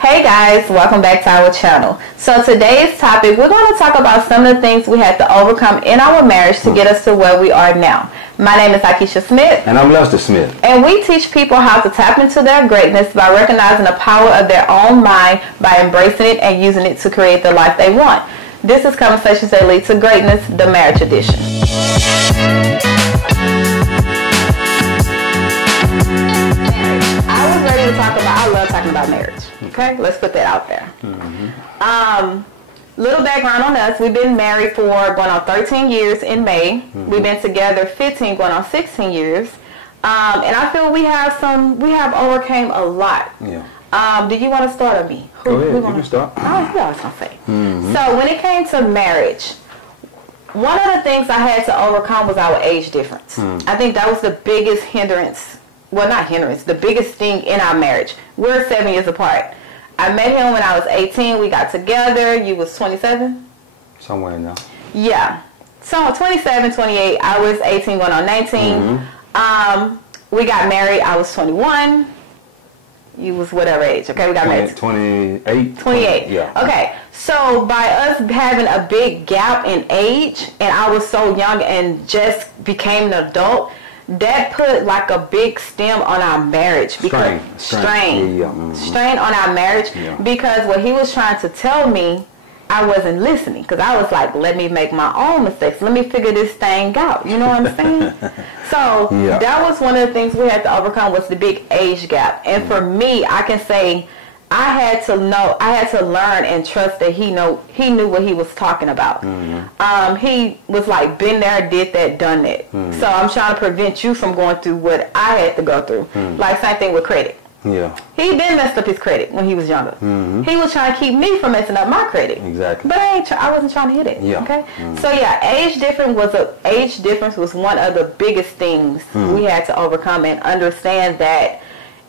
Hey guys, welcome back to our channel. So today's topic, we're going to talk about some of the things we had to overcome in our marriage to get us to where we are now. My name is Akeisha Smith. And I'm Lester Smith. And we teach people how to tap into their greatness by recognizing the power of their own mind, by embracing it and using it to create the life they want. This is Conversations That Lead to Greatness, the Marriage Edition. I love talking about marriage. Okay, let's put that out there. Little background on us: we've been married for going on 13 years in May. We've been together 15, going on 16 years, and I feel we have overcame a lot. Yeah. Do you want to start, or me? Go ahead. You can start. Oh, you always gonna say. So when it came to marriage, one of the things I had to overcome was our age difference. I think that was the biggest hindrance. Well, not hindrance, the biggest thing in our marriage. We're 7 years apart. I met him when I was 18. We got together. You was 27? Somewhere in there. Yeah. So 27, 28. I was 18 going on 19. We got married. I was 21. You was whatever age. Okay, we got married. 28? 28. Yeah. Okay. So by us having a big gap in age, and I was so young and just became an adult, that put like a big stem on our marriage. Strain on our marriage, because what he was trying to tell me, I wasn't listening, because I was like, let me make my own mistakes, let me figure this thing out, you know what I'm saying? So that was one of the things we had to overcome, was the big age gap. And for me, I can say I had to learn and trust that he knew what he was talking about. He was like, been there, did that, done that. So I'm trying to prevent you from going through what I had to go through. Like same thing with credit. Yeah. He been messed up his credit when he was younger. He was trying to keep me from messing up my credit. Exactly. But I wasn't trying to hit it. Yeah. Okay. So yeah, age difference was one of the biggest things we had to overcome, and understand that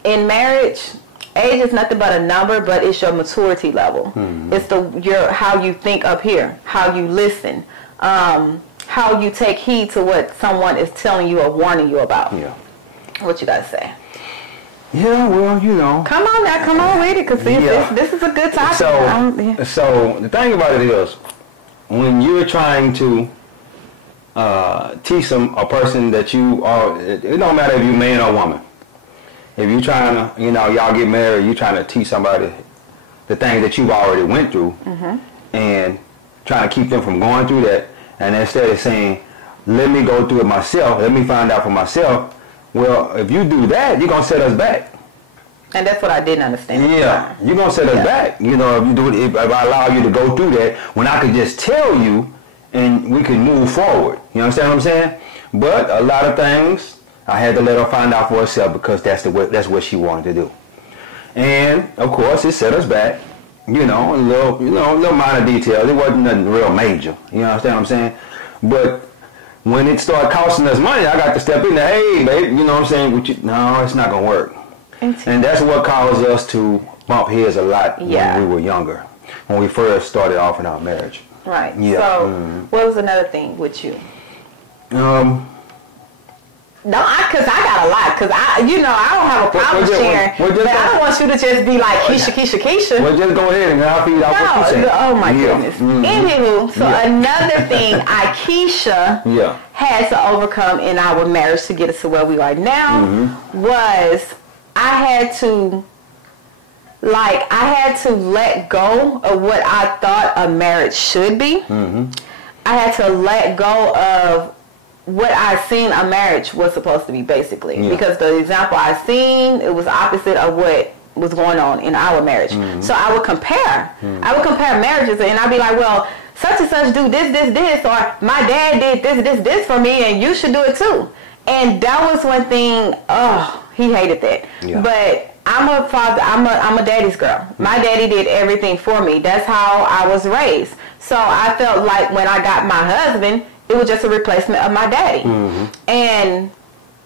in marriage, age is nothing but a number, but it's your maturity level. It's how you think up here, how you listen, how you take heed to what someone is telling you or warning you about. Yeah. What you got to say? Yeah, well, you know. Come on now, come on with it, because this is a good topic. So the thing about it is, when you're trying to teach a person that you are, it don't matter if you're man or woman. If you're trying to, y'all get married, you're trying to teach somebody the things that you've already went through, and trying to keep them from going through that, and instead of saying, let me go through it myself, let me find out for myself, well, if you do that, you're going to set us back. And that's what I didn't understand. Yeah, you're going to set us back. If you do it, if I allow you to go through that, when I could just tell you, and we can move forward. You understand what I'm saying? But a lot of things, I had to let her find out for herself, because that's what she wanted to do. And of course, it set us back. A little minor details. It wasn't nothing real major. You understand what I'm saying? But when it started costing us money, I got to step in there. Hey, babe, you know what I'm saying? No, it's not gonna work. And that's what caused us to bump heads a lot when we were younger, when we first started off in our marriage. Right. Yeah. So, what was another thing with you? No, because I got a lot. Because I don't have a problem sharing. But I don't want you to just be like Keisha. Well, just go ahead and I'll feed off what you say. Oh my goodness. Anywho, so another thing Keisha had to overcome in our marriage to get us to where we are now was I had to let go of what I thought a marriage should be. I had to let go of what I seen a marriage was supposed to be, basically, because the example I seen, it was opposite of what was going on in our marriage. So I would compare marriages, and I'd be like, well, such and such do this, or my dad did this for me, and you should do it too. And that was one thing. Oh, he hated that. But I'm a father. I'm a daddy's girl. My daddy did everything for me. That's how I was raised. So I felt like when I got my husband, it was just a replacement of my daddy. And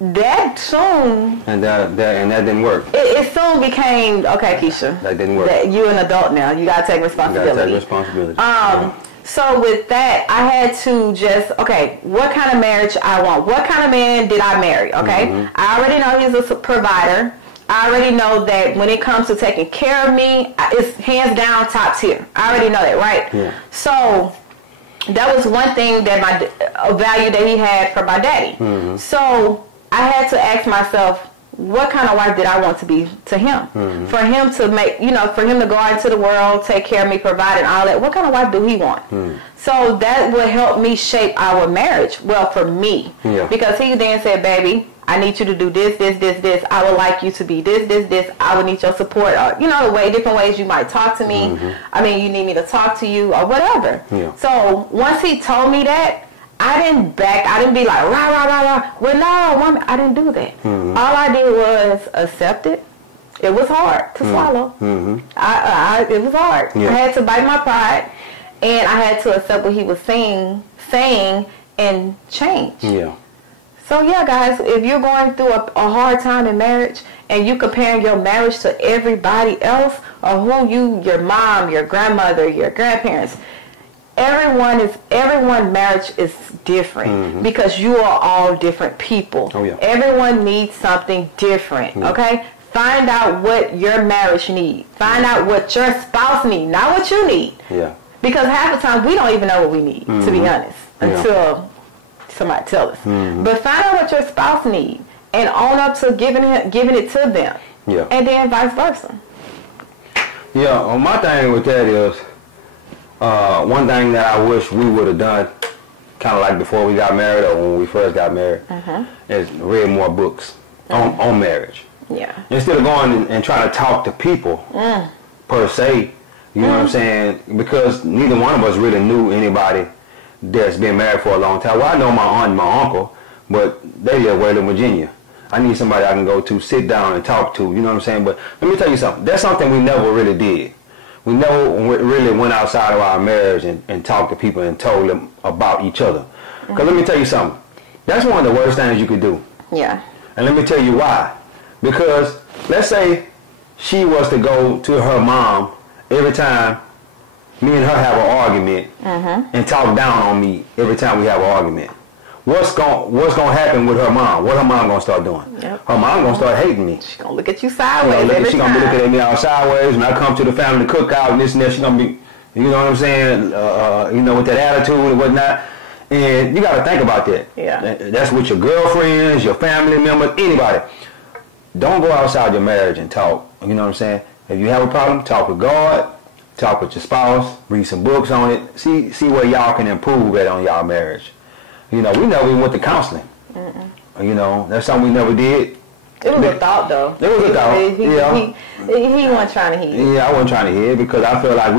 that soon... And that didn't work. It soon became, okay, Keisha. That didn't work. You're an adult now. You got to take responsibility. So with that, I had to just, okay, what kind of marriage I want? What kind of man did I marry? Okay. I already know he's a provider. I already know that when it comes to taking care of me, it's hands down top tier. I already know that, right? Yeah. So that was one thing that a value that he had for my daddy. Mm-hmm. So I had to ask myself, what kind of wife did I want to be to him? Mm-hmm. For him to make, for him to go out into the world, take care of me, provide and all that. What kind of wife do he want? Mm-hmm. So that would help me shape our marriage. Well, for me. Yeah. Because he then said, baby, I need you to do this, this, this, this. I would like you to be this, this, this. I would need your support. Or, different ways you might talk to me. Mm-hmm. I mean, you need me to talk to you or whatever. Yeah. So once he told me that, I didn't be like, rah, rah, rah, rah. Well, no, woman, I didn't do that. Mm-hmm. All I did was accept it. It was hard to swallow. Mm-hmm. It was hard. Yeah. I had to bite my pride, and I had to accept what he was saying, and change. Yeah. So, yeah, guys, if you're going through a hard time in marriage, and you comparing your marriage to everybody else, or your mom, your grandmother, your grandparents, everyone marriage is different because you are all different people. Oh, yeah. Everyone needs something different, okay? Find out what your marriage needs. Find out what your spouse needs, not what you need. Yeah. Because half the time we don't even know what we need, to be honest, until somebody tells us. But find out what your spouse needs and own up to giving it to them. Yeah. And then vice versa. Yeah, well, my thing with that is, one thing that I wish we would have done, kind of like before we got married or when we first got married, is read more books on marriage. Yeah. Instead of going and trying to talk to people per se, you know what I'm saying? Because neither one of us really knew anybody that's been married for a long time. Well, I know my aunt and my uncle, but they live way in Virginia. I need somebody I can go to, sit down and talk to, you know what I'm saying? But let me tell you something. That's something we never really did. We never really went outside of our marriage and talked to people and told them about each other. Because let me tell you something. That's one of the worst things you could do. Yeah. And let me tell you why. Because let's say she was to go to her mom every time me and her have an argument and talk down on me every time we have an argument. What's gonna happen with her mom? What her mom gonna start doing? Yep. Her mom gonna start hating me. She gonna look at you sideways. She gonna be looking at me all sideways. When I come to the family cookout and this and that, she gonna be, you know what I'm saying? With that attitude and whatnot. And you gotta think about that. Yeah. That's with your girlfriends, your family members, anybody. Don't go outside your marriage and talk. You know what I'm saying? If you have a problem, talk with God. Talk with your spouse. Read some books on it. See where y'all can improve at on y'all marriage. We never even went to counseling. That's something we never did. It was a thought, though. It was a thought. He wasn't trying to hear. Yeah, I wasn't trying to hear because I feel like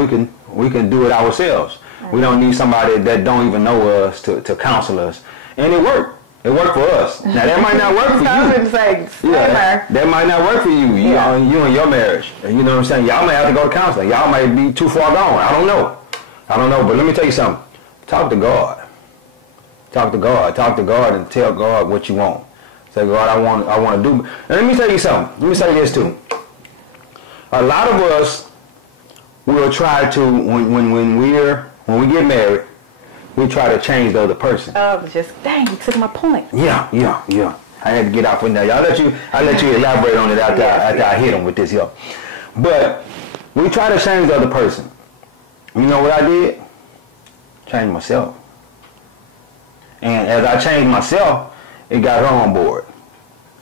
we can do it ourselves. We don't need somebody that don't even know us to counsel us. And it worked. It worked for us. Now that might not work for you. That might not work for you. You and your marriage. You know what I'm saying? Y'all may have to go to counseling. Y'all might be too far gone. I don't know. But let me tell you something. Talk to God. Talk to God and tell God what you want. Say, God, I want to do. And let me tell you something. Let me say this too. A lot of us will try to when we get married, we try to change the other person. Oh, dang, you took my point. Yeah. I had to get out from there. I let you elaborate on it after I hit him with this here. But we try to change the other person. You know what I did? Change myself. And as I changed myself, it got her on board.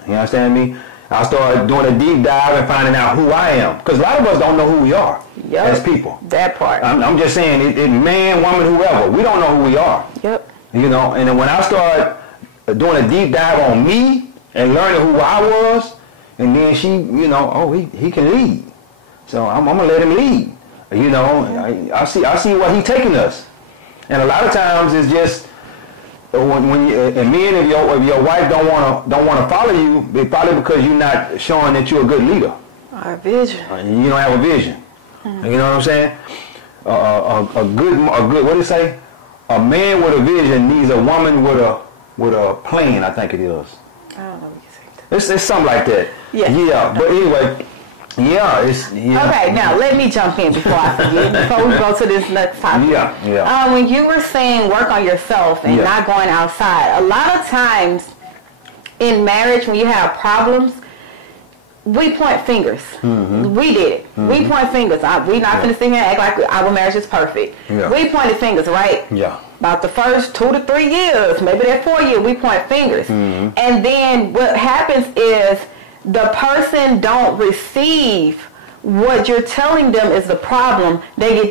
You understand me? I started doing a deep dive and finding out who I am. Because a lot of us don't know who we are as people. That part. I'm just saying, it man, woman, whoever. We don't know who we are. Yep. And then when I started doing a deep dive on me and learning who I was, and then she, he can lead. So I'm going to let him lead. I see where he's taking us. And a lot of times it's just, if your wife don't want to follow you, it's probably because you're not showing that you're a good leader. Our vision. You don't have a vision. Mm-hmm. You know what I'm saying? A good. What do you say? A man with a vision needs a woman with a plan. I think it is. I don't know what you say. It's something like that. Yeah. But anyway. Yeah, Okay, now let me jump in before I forget. Before we go to this next topic. Yeah. When you were saying work on yourself and not going outside, a lot of times in marriage when you have problems, we point fingers. We did it. We point fingers. We not finna sit here and act like our marriage is perfect. We pointed fingers, right? Yeah. About the first 2 to 3 years, maybe that 4 year, we point fingers. And then what happens is the person don't receive what you're telling them is the problem. They get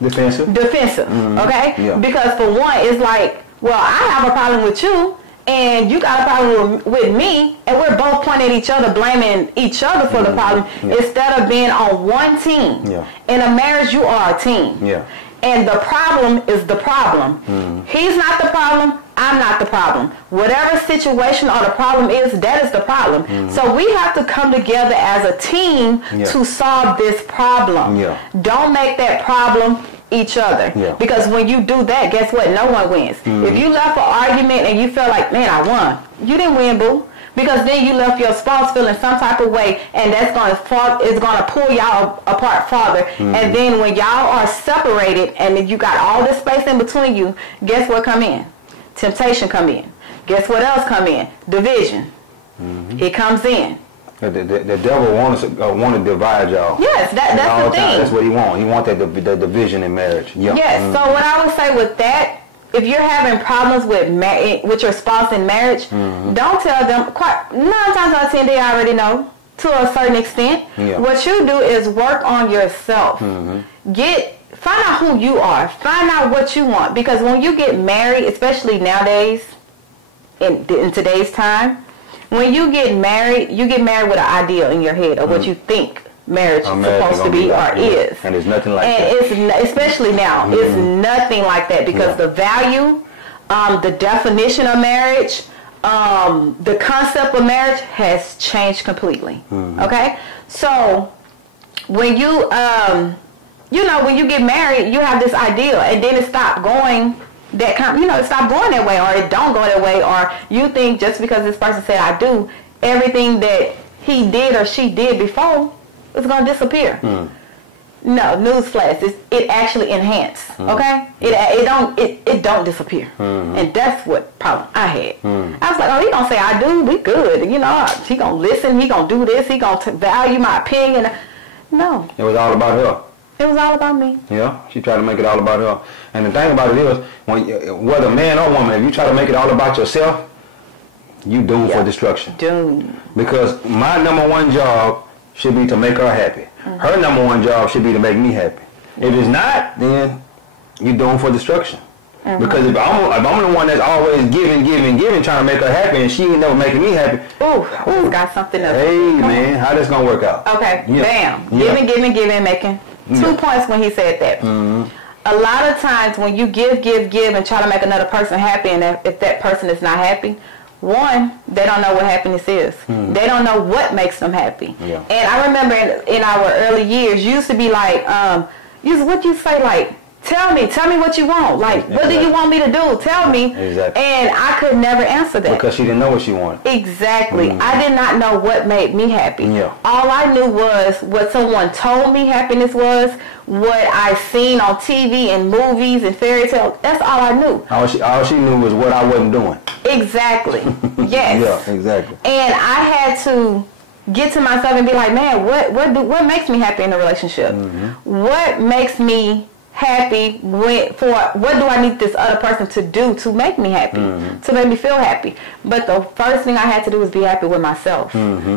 defensive. Okay? Yeah. Because for one, it's like, well, I have a problem with you, and you got a problem with me, and we're both pointing at each other, blaming each other for the problem, instead of being on one team. In a marriage, you are a team. And the problem is the problem. He's not the problem. I'm not the problem. Whatever situation or the problem is, that is the problem. So we have to come together as a team to solve this problem. Don't make that problem each other. Because when you do that, guess what? No one wins. If you left an argument and you feel like, man, I won. You didn't win, boo. Because then you left your spouse feeling some type of way, and that's gonna pull y'all apart farther. And then when y'all are separated, and then you got all this space in between you, guess what come in? Temptation come in. Guess what else come in? Division. It comes in. The devil want to divide y'all. Yes, that's the thing. That's what he wants. He wants that division in marriage. Yes. So what I would say with that, if you're having problems with your spouse in marriage, don't tell them. 9 times out of 10, they already know to a certain extent. What you do is work on yourself. Find out who you are. Find out what you want. Because when you get married, especially nowadays, in today's time, when you get married with an idea in your head of what you think marriage is supposed to be or is. And there's nothing like that. And especially now, it's nothing like that, because the value, the definition of marriage, the concept of marriage has changed completely. Okay? So when you when you get married, you have this idea, and then it stopped going it stopped going that way, or it don't go that way, or you think just because this person said I do, everything that he did or she did before is going to disappear. No, newsflash, it actually enhances. Okay, it don't disappear, and that's what problem I had. I was like, oh, he gonna say I do, we good, he gonna listen, he gonna do this, he gonna value my opinion. No, it was all about her. It was all about me. Yeah, she tried to make it all about her. And the thing about it is, whether man or woman, if you try to make it all about yourself, you doomed for destruction. Doomed. Because my number one job should be to make her happy. Her number one job should be to make me happy. If it's not, then you're doomed for destruction. Because if I'm the one that's always giving, trying to make her happy, and she ain't never making me happy. Ooh, got something else. Hey, man, how this gonna work out? Okay, bam. Giving, making. 2 points when he said that. A lot of times when you give and try to make another person happy, and if that person is not happy, one, they don't know what happiness is. They don't know what makes them happy. And I remember in our early years, you used to be like, what you say, like, tell me what you want. Like, what do you want me to do? Tell me. Exactly. And I could never answer that. Because she didn't know what she wanted. Exactly. I did not know what made me happy. All I knew was what someone told me happiness was, what I seen on TV and movies and fairy tales. That's all I knew. All she knew was what I wasn't doing. Exactly. Yes. Yeah, exactly. And I had to get to myself and be like, man, what makes me happy in a relationship? What makes me happy what do I need this other person to do to make me happy, to make me feel happy? But the first thing I had to do was be happy with myself.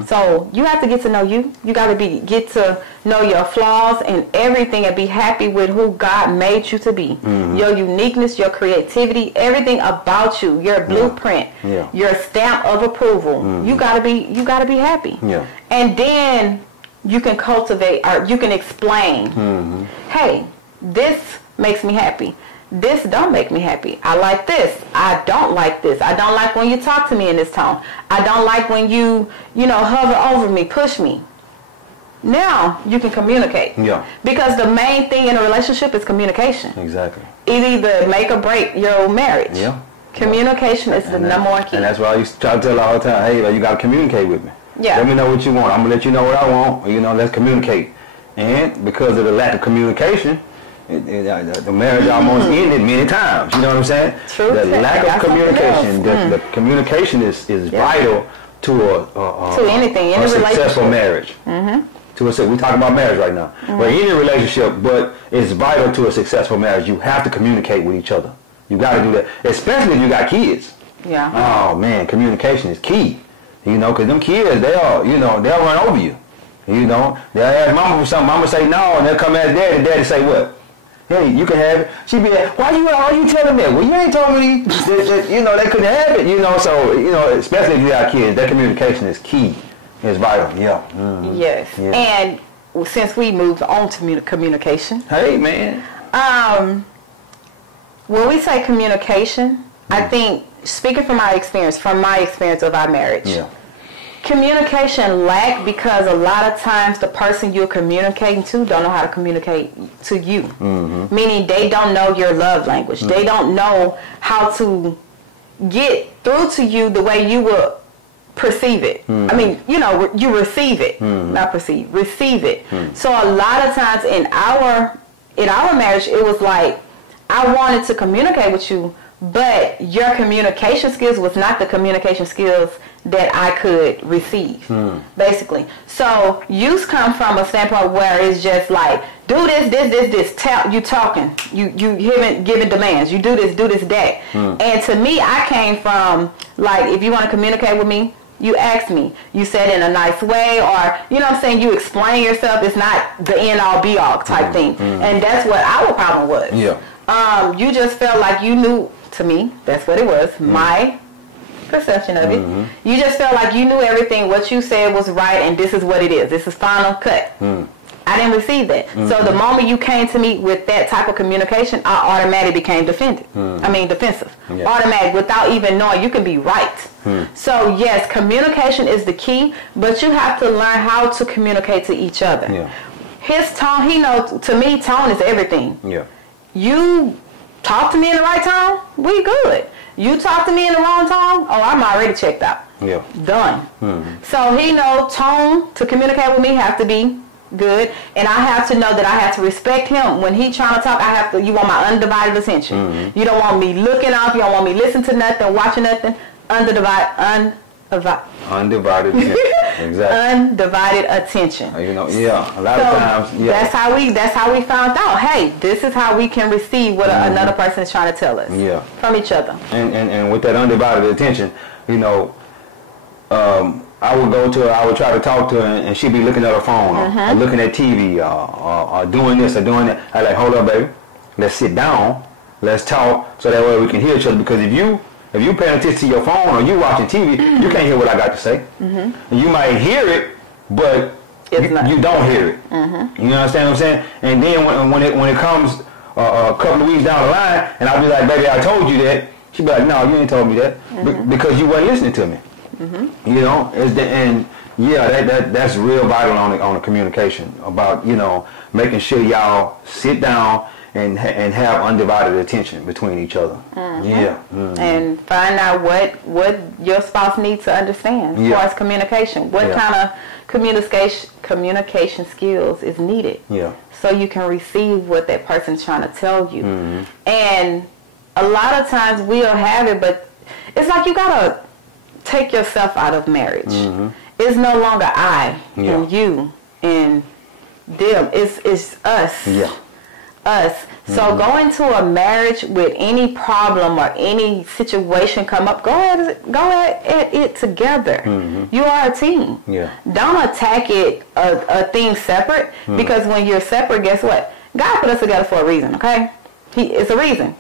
So you have to get to know you. You got to get to know your flaws and everything, and be happy with who God made you to be. Your uniqueness, your creativity, everything about you, your blueprint, your stamp of approval. You gotta be happy. And then you can cultivate, or you can explain, hey, this makes me happy. This don't make me happy. I like this. I don't like this. I don't like when you talk to me in this tone. I don't like when you hover over me, push me. Now you can communicate. Because the main thing in a relationship is communication. Exactly. It either make or break your marriage. Communication is the number one key. And that's why I used to try to tell her all the time, hey, you got to communicate with me. Let me know what you want. I'm going to let you know what I want. Let's communicate. And because of the lack of communication, the marriage almost ended many times. You know what I'm saying? True. The lack of communication. The communication is vital to anything, any successful marriage. We talking about marriage right now, but any relationship, but it's vital to a successful marriage. You have to communicate with each other. You got to do that, especially if you got kids. Yeah. Oh man, communication is key. You know, because them kids, they'll run over you. You know, they'll ask mama for something, mama say no, and they'll come ask daddy, and daddy say what? Hey, you can have it. She be like, why you telling me? Well, you ain't told me that, you know, they couldn't have it. You know, so, you know, especially if you got kids, that communication is key. It's vital. Yeah. Yes. Yeah. And since we moved on to communication. Hey, man. When we say communication, I think, speaking from my experience of our marriage, communication lack because a lot of times the person you're communicating to don't know how to communicate to you. Meaning they don't know your love language. They don't know how to get through to you the way you will perceive it. I mean, you know, you receive it, not perceive, receive it. So a lot of times in our marriage, it was like, I wanted to communicate with you, but your communication skills was not the communication skills that I could receive, basically. So you come from a standpoint where it's just like, do this, you talking, you giving demands, you do this, that. And to me, I came from, like, if you want to communicate with me, you ask me, you said it in a nice way, or, you know what I'm saying, you explain yourself. It's not the end all be all type thing. And that's what our problem was. You just felt like you knew. To me, that's what it was. My perception of it. You just felt like you knew everything. What you said was right, and this is what it is. This is final cut. I didn't receive that. So the moment you came to me with that type of communication, I automatically became defensive. Automatic, without even knowing. You can be right. So yes, communication is the key, but you have to learn how to communicate to each other. His tone, he knows. To me, tone is everything. You talk to me in the right tone, we good. You talk to me in the wrong tone, oh, I'm already checked out. Done. So he knows tone to communicate with me have to be good, and I have to know that I have to respect him. When he trying to talk, you want my undivided attention. You don't want me looking off, you don't want me listening to nothing, watching nothing. Undivided attention. Exactly. Undivided attention. You know, a lot of times. That's how we found out. Hey, this is how we can receive what another person is trying to tell us. From each other. And with that undivided attention, you know, I would try to talk to her, and she'd be looking at her phone or looking at TV or doing this or doing that. I like, hold up, baby. Let's sit down. Let's talk so that way we can hear each other. Because if you paying attention to your phone or you watching TV, you can't hear what I got to say. And you might hear it, but you don't hear it. You understand what I'm saying? And then when it comes a couple of weeks down the line, and I'll be like, baby, I told you that. She'll be like, no, you ain't told me that because you weren't listening to me. You know, that's real vital on the communication about, you know, making sure y'all sit down and have undivided attention between each other. And find out what your spouse needs to understand as far as communication. What kind of communication skills is needed. So you can receive what that person's trying to tell you. And a lot of times we'll have it, but it's like you gotta take yourself out of marriage. It's no longer I and you and them. It's us. Us. So go into a marriage with any problem or any situation come up, go at it together. You are a team. Don't attack it a thing separate, because when you're separate, guess what? God put us together for a reason, okay? It's a reason.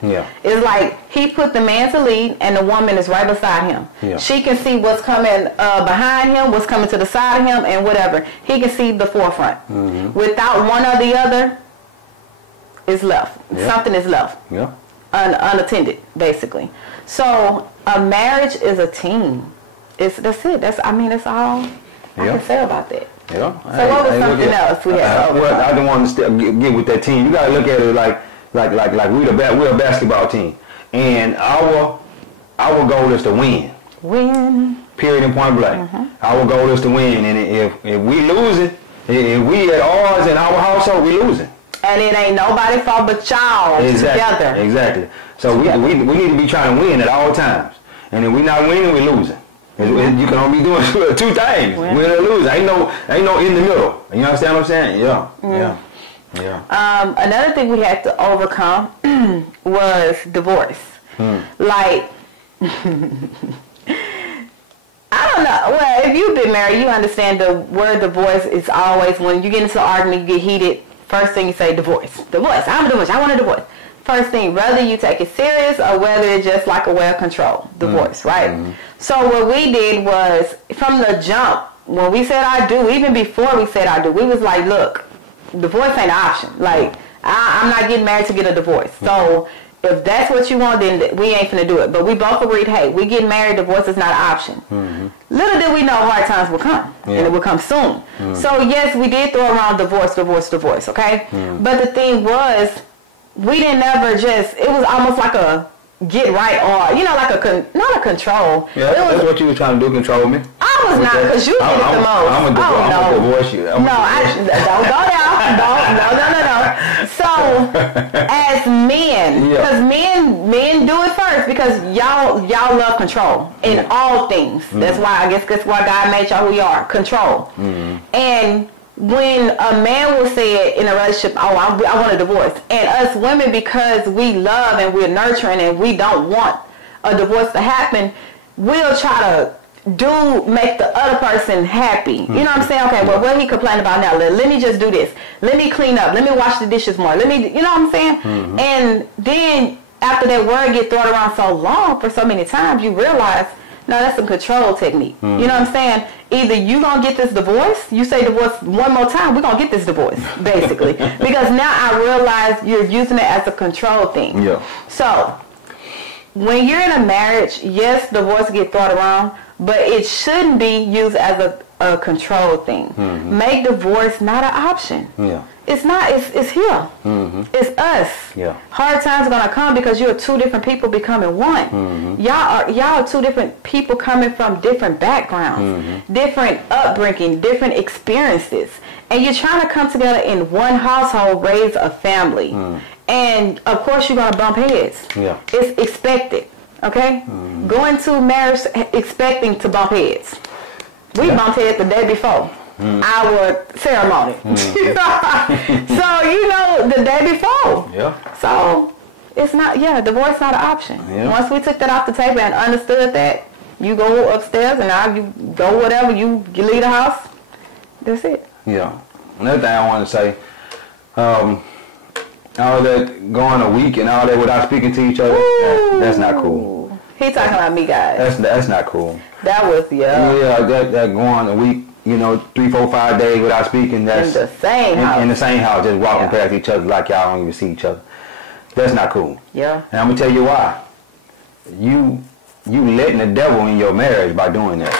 It's like he put the man to lead and the woman is right beside him. She can see what's coming behind him, what's coming to the side of him, and whatever. He can see the forefront. Without one or the other, is left. Something is left. Unattended, basically. So a marriage is a team. That's it. That's all I can say about that. So what was something else we had? I don't want to get with that team. You got to look at it like we're a basketball team, and our goal is to win. Period and point blank. Our goal is to win, and if we losing, if we at odds in our household, we losing. And it ain't nobody's fault but y'all together. Exactly. So we need to be trying to win at all times. And if we're not winning, we're losing. You can only be doing two things: win or lose. Ain't no in the middle. You understand what I'm saying? Yeah. Another thing we had to overcome was divorce. Like, I don't know. Well, if you've been married, you understand the word divorce is always, when you get into an argument, you get heated, first thing you say, divorce. Divorce. I'm a divorce. I want a divorce. First thing, whether you take it serious or whether it's just like a way of control. Divorce, right? So what we did was, from the jump, when we said I do, even before we said I do, we was like, look, divorce ain't an option. Like, I'm not getting married to get a divorce. So if that's what you want, then we ain't finna do it. But we both agreed, hey, we get married, divorce is not an option. Little did we know hard times would come, and it would come soon. So yes, we did throw around divorce, okay? But the thing was, we didn't ever just, it was almost like a get right or, you know, like not a control. Yeah, that's what you were trying to do, control me. I was not, because you did it the most. I'm gonna divorce you. Don't go down. No. So, as men, because men do it first, because y'all love control in all things. That's why, that's why God made y'all who you are, control. And when a man will say it in a relationship, oh, I want a divorce. And us women, because we love and we're nurturing and we don't want a divorce to happen, we'll try to make the other person happy. You know what I'm saying? Okay, well, what he complain about now? Let me just do this. Let me clean up. Let me wash the dishes more. You know what I'm saying? And then after that word get thrown around so long, for so many times, you realize, no, that's a control technique. You know what I'm saying? Either you gonna get this divorce, you say divorce one more time, we're gonna get this divorce, basically. Because now I realize you're using it as a control thing. So, when you're in a marriage, yes, divorce get thrown around, but it shouldn't be used as a control thing. Make divorce not an option. It's not. It's here. It's us. Hard times are gonna come because you're two different people becoming one. Y'all are two different people coming from different backgrounds, different upbringing, different experiences, and you're trying to come together in one household, raise a family, and of course you're gonna bump heads. It's expected. Okay, go into marriage expecting to bump heads. We bumped heads the day before our ceremony. So, you know, the day before. So, it's not, divorce not an option. Once we took that off the table and understood that, you go upstairs and now you go whatever, you leave the house, that's it. Another thing I want to say, all that going a week and all that without speaking to each other, that's not cool. He talking about me, guys. That's not cool. That was, that going a week, 3, 4, 5 days without speaking. That's in the same house. In the same house, just walking past each other like y'all don't even see each other. That's not cool. And I'm gonna tell you why. You letting the devil in your marriage by doing that.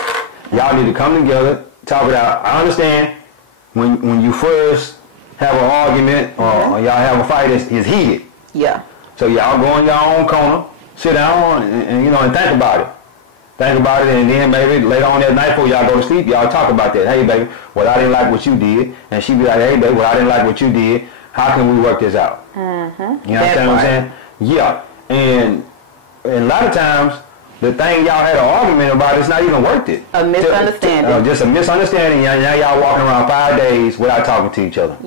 Y'all need to come together, talk it out. I understand when you first have an argument or y'all have a fight, it's heated. So y'all go in your own corner, sit down and think about it. Think about it, and then maybe later on that night before y'all go to sleep, y'all talk about that. Hey, baby, well, I didn't like what you did. And she be like, hey, baby, well, I didn't like what you did. How can we work this out? You understand what I'm saying? And a lot of times, the thing y'all had an argument about, it's not even worth it. A misunderstanding. Just a misunderstanding. Now y'all walking around 5 days without talking to each other.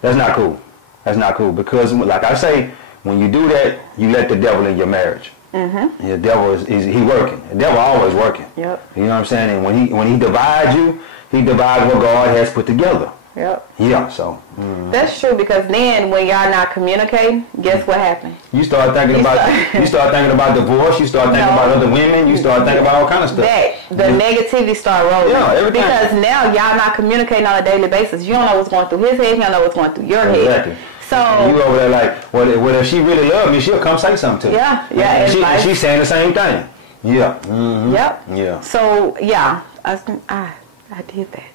That's not cool. That's not cool. Because, like I say, when you do that, you let the devil in your marriage. The devil he working. The devil always working. You know what I'm saying? And when he divides you, he divides what God has put together. So. That's true, because then when y'all not communicating, guess what happened? You start thinking about divorce. You start thinking about other women. You start thinking about all kind of stuff. The negativity start rolling. Everything. Because now y'all not communicating on a daily basis. You don't know what's going through his head. You don't know what's going through your head. So and you over there like, well, if she really loved me, she'll come say something to me. And she's saying the same thing. So I did that.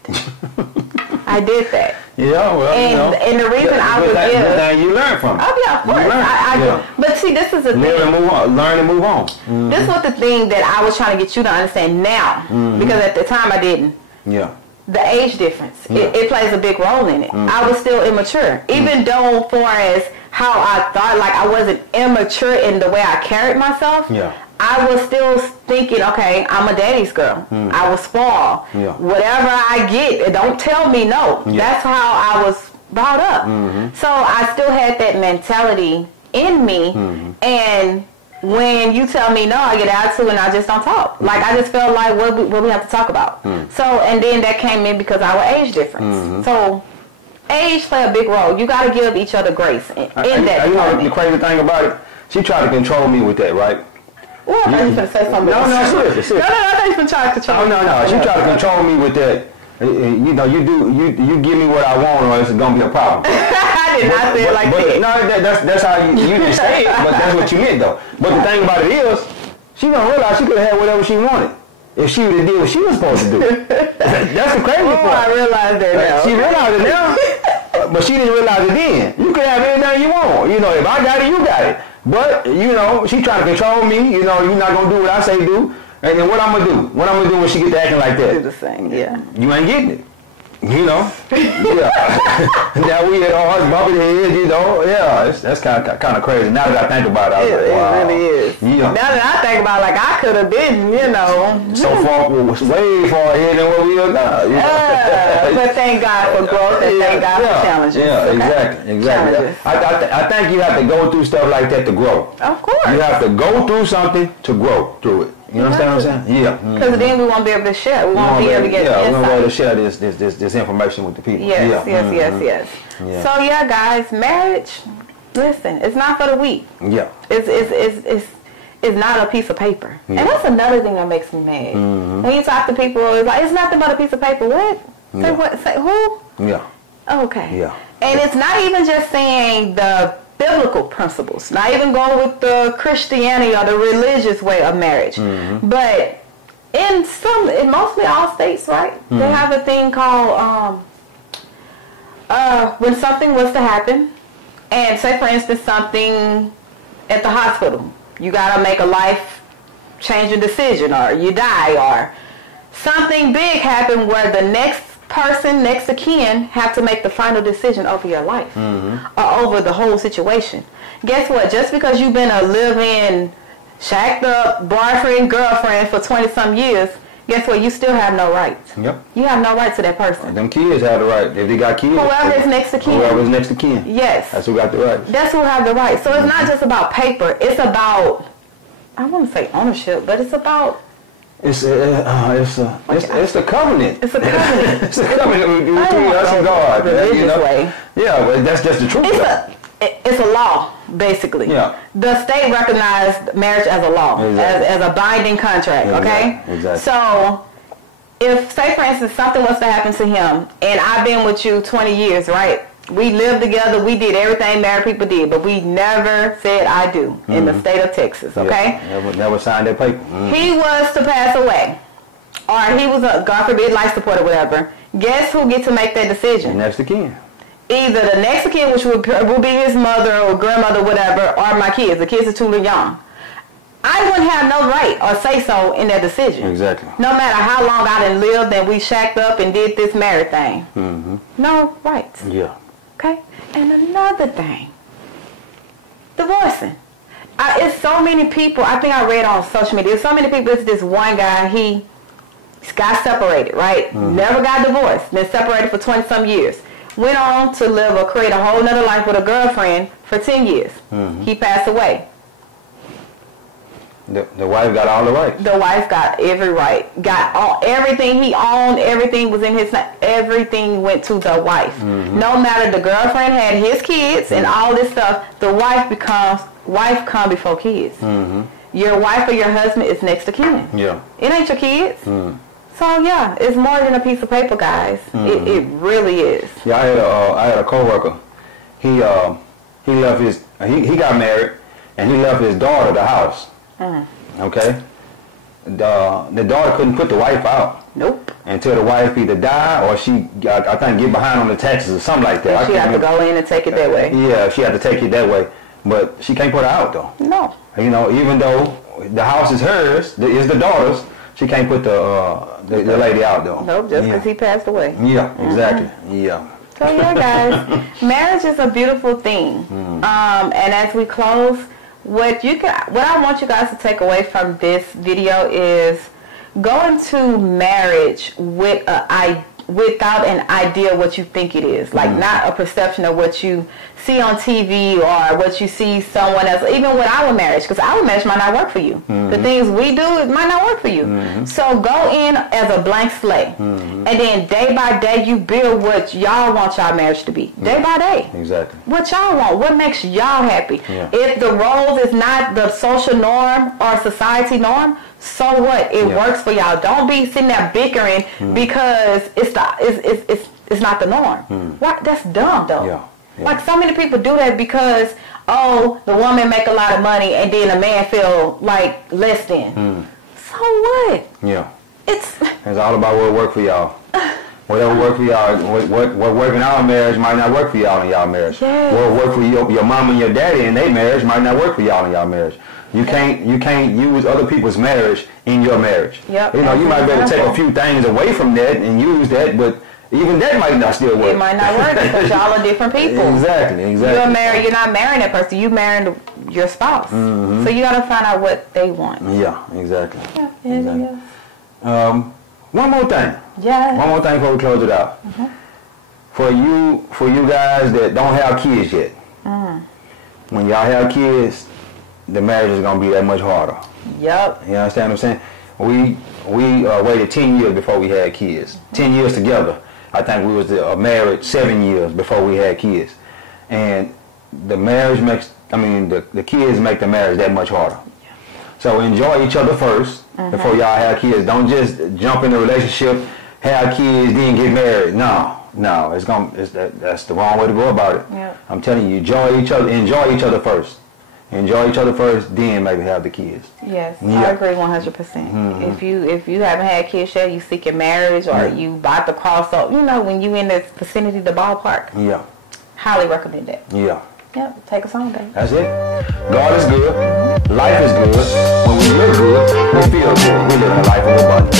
I did that. And the reason I was you learn from it. Of course. But see, this is the thing. Learn and move on. This was the thing that I was trying to get you to understand now, because at the time I didn't. The age difference, it plays a big role in it. I was still immature, even though far as how I thought, like I wasn't immature in the way I carried myself. I was still thinking, okay, I'm a daddy's girl. I was spoiled. Yeah. Whatever I get, don't tell me no. Yeah. That's how I was brought up. So I still had that mentality in me. And when you tell me no, I get attitude and I just don't talk. Like, I just felt like, what we have to talk about? So, and then that came in because our age difference. So, age play a big role. You got to give each other grace in that. You know the crazy thing about it? She tried to control me with that, right? Well, I thought you were going to say something else. No, seriously. No, I thought you were going to try to control me. No. She tried to control me with that. You know, you give me what I want, or it's gonna be a problem. I did not say it like that. No, that's how you didn't say it, but that's what you meant though. But the thing about it is, she gonna realize she could have had whatever she wanted if she would have did what she was supposed to do. That's the crazy part. I realized that now. She realized it now, but she didn't realize it then. You can have anything you want. You know, if I got it, you got it. But you know, she trying to control me. You know, you're not gonna do what I say do. And then what I'm gonna do? What I'm gonna do when she get to acting like that? Do the same, yeah. You ain't getting it. You know? Yeah. Now we at all bumping heads, you know. Yeah, that's kind of crazy. Now that I think about it, I was like, wow. It really is. Yeah. Now that I think about it, like, I could have been, you know. So far, was way far ahead than what we are now. You know? But thank God for growth and thank God for challenges. Yeah, okay? exactly. I think you have to go through stuff like that to grow. Of course. You have to go through something to grow through it. You understand what I'm saying? Yeah. Because then we won't be able to share. We won't be able to get the insight. We won't be able to share this information with the people. Yes. Yeah. So yeah, guys, marriage. Listen, it's not for the weak. Yeah. It's not a piece of paper, and that's another thing that makes me mad. When you talk to people, it's like it's nothing but a piece of paper. What? Say what? Say who? Yeah. Okay. Yeah. And it's not even just saying the biblical principles, not even going with the Christianity or the religious way of marriage, but in mostly all states, right? They have a thing called when something was to happen, and say for instance something at the hospital, you gotta make a life-changing decision, or you die, or something big happened where the next person next of kin have to make the final decision over your life or over the whole situation. Guess what? Just because you've been a live-in, shacked up boyfriend, girlfriend for 20-some years, guess what? You still have no rights. Yep. You have no right to that person. Them kids have the right. If they got kids. Whoever is next to kin. Whoever is next to kin. Yes. That's who got the right. That's who have the right. So it's not just about paper. It's about, I wouldn't say ownership, but it's about... It's the covenant. It's a covenant. It's a covenant between us and God. Religious way. Yeah, but that's just the truth. It's a law, basically. Yeah. The state recognized marriage as a law, as a binding contract. Okay. Exactly. So, if say for instance something was to happen to him, and I've been with you 20 years, right? We lived together. We did everything married people did, but we never said I do in the state of Texas. Okay. Yeah, never signed that paper. He was to pass away, or he was a, God forbid, life support or whatever. Guess who gets to make that decision? Next of kin. Either the next of kin, which will be his mother or grandmother, whatever, or my kids. The kids are too young. I wouldn't have no right or say so in that decision. Exactly. No matter how long I done lived and we shacked up and did this married thing. No rights. Yeah. Okay? And another thing. Divorcing. It's so many people. I think I read on social media. There's so many people. It's this one guy. He got separated, right? Never got divorced. Been separated for 20-some years. Went on to live or create a whole nother life with a girlfriend for 10 years. He passed away. The wife got all the rights. The wife got every right. Got all everything he owned. Everything was in his name. Everything went to the wife. No matter the girlfriend had his kids and all this stuff, the wife come before kids. Your wife or your husband is next to kin. Yeah. It ain't your kids. So yeah, it's more than a piece of paper, guys. It really is. Yeah, I had a coworker. He left his he got married and he left his daughter the house. Okay. The daughter couldn't put the wife out. Nope. Until the wife either die or she, I think, get behind on the taxes or something like that. She had to go in and take it that way. Yeah, she had to take it that way. But she can't put her out though. No. You know, even though the house is hers, is the daughter's, she can't put the lady out though. Nope, just because he passed away. Yeah, exactly. Yeah. So yeah, guys, marriage is a beautiful thing. And as we close, what I want you guys to take away from this video is go into marriage with without an idea of what you think it is. Like, not a perception of what you see on TV or what you see someone else. Even with our marriage, because our marriage might not work for you. The things we do, it might not work for you. So go in as a blank slate. And then day by day, you build what y'all want y'all marriage to be. Day by day. Exactly. What y'all want. What makes y'all happy. If the roles is not the social norm or society norm, so what? It works for y'all. Don't be sitting there bickering because it's not the norm. What? That's dumb, though. Like, so many people do that because, oh, the woman make a lot of money and then the man feel like less than. So what? It's all about what work for y'all. Whatever work for y'all, what work in our marriage might not work for y'all in y'all marriage. What work for your mom and your daddy in their marriage might not work for y'all in y'all marriage. You can't use other people's marriage in your marriage. You know, you might be able to take a few things away from that and use that, but even that might not still work. It might not work because y'all are different people. Exactly. You're not marrying that person. You marrying your spouse. So you got to find out what they want. Exactly. One more thing. One more thing before we close it out. For you guys that don't have kids yet, when y'all have kids, the marriage is gonna be that much harder. You understand what I'm saying? We waited 10 years before we had kids. 10 years together. I think we was married 7 years before we had kids. And the marriage the kids make the marriage that much harder. So enjoy each other first before y'all have kids. Don't just jump in a relationship, have kids, then get married. No, that's the wrong way to go about it. I'm telling you, enjoy each other first. Enjoy each other first, then maybe have the kids. Yes, I agree 100%. If you haven't had kids yet, you seeking marriage or you about to cross up, you know, when you in the vicinity, the ballpark. Highly recommend that. Take us home, baby. That's it. God is good. Life is good. When we live good, we feel good. We live in a life of abundance.